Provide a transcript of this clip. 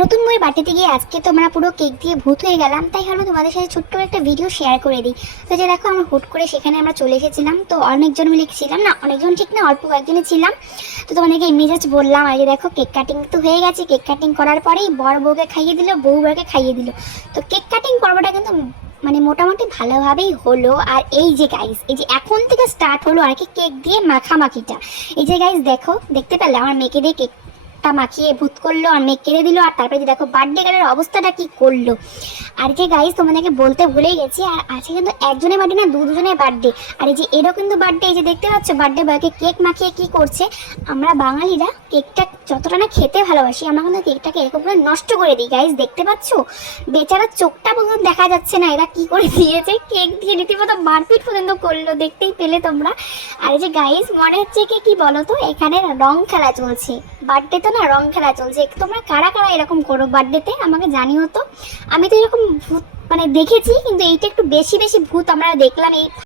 নতুন বইয়ের বাড়িতে গিয়ে আজকে তো আমরা পুরো কেক দিয়ে ভূত হয়ে গেলাম, তাই ভাবলাম তোমাদের সাথে ছোট্ট একটা ভিডিও শেয়ার করে দিই। তো যে দেখো আমরা হুট করে সেখানে আমরা চলে এসেছিলাম, তো অনেকজন মিলে ছিলাম, না অনেকজন ঠিক না, অল্প কয়েকজনই ছিলাম। তো তোমাদেরকে এমনি জাস্ট বললাম। আর যে দেখো কেক কাটিং তো হয়ে গেছে, কেক কাটিং করার পরেই বর বউকে খাইয়ে দিল, বউ বউকে খাইয়ে দিল। তো কেক কাটিং পর্বটা কিন্তু মানে মোটামুটি ভালোভাবেই হলো। আর এই যে গাইস, এই যে এখন থেকে স্টার্ট হলো আর কি কেক দিয়ে মাখামাখিটা। এই যে গাইস দেখো, দেখতে পেলে আমার মেয়েকে দিয়ে কেক মাখিয়ে ভূত করলো আর মেঘ কেড়ে দিল। আর তারপরে দেখো বার্থডে গার্লের অবস্থাটা কি করলো। আর যে গাইস তোমাদেরকে বলতে ভুলে গেছি, আর আজকে কিন্তু একজনের বার্থডে না, দুজনের বার্থডে। আর এই যে এরও কিন্তু বার্থডে, এই যে দেখতে পাচ্ছ বার্থডে বয়কে কেক মাখিয়ে কি করছে। আমরা বাঙালিরা কেকটা যতটা না খেতে ভালোবাসি, আমরা কিন্তু কেকটাকে এরকম করে নষ্ট করে দিই গাইস। দেখতে পাচ্ছ বেচারার চোখটা পর্যন্ত দেখা যাচ্ছে না, এরা কি করে দিয়েছে, কেক দিয়ে রীতিমতো মারপিট পর্যন্ত করলো, দেখতেই পেলে তোমরা। আর এই যে গাইস মনে হচ্ছে কি বলো তো, এখানে রং খেলা চলছে, বার্থডে তো না রং খেলা চলছে। তোমরা কারা কারা এরকম করো বার্থডেতে আমাকে জানিও তো। আমি তো এরকম ভূত মানে দেখেছি, কিন্তু এইটা একটু বেশি বেশি ভূত আমরা দেখলাম এই